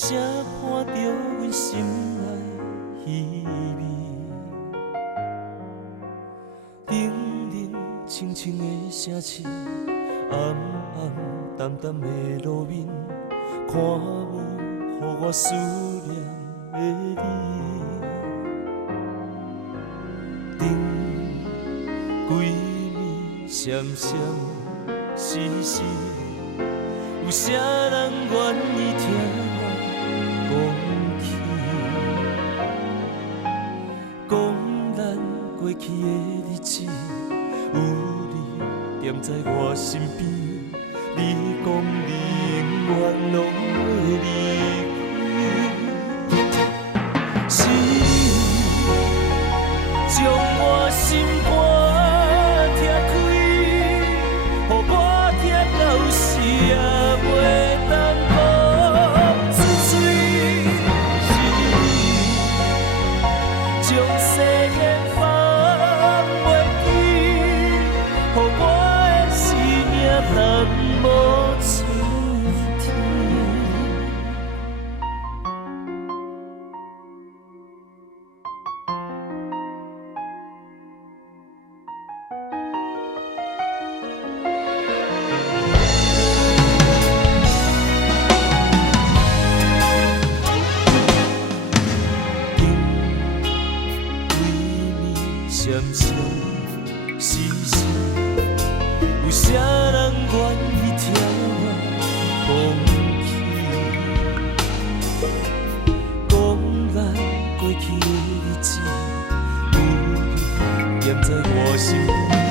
谁看到阮心内稀微？冷冷清清的城市，暗暗淡淡的路面，看无予我思念的你。灯鬼暝闪闪时时，有啥人愿意听我讲起？讲咱过去的日子，有你踮在我身边，你讲你永远拢袂离开。是你将我心肝拆开，予我痛到死也袂当讲出嘴。是你将誓言放袂记，予我的生命淡无春天。闪闪时时，有啥人愿意听我讲起？讲咱过去的日子，有你踮在我身边。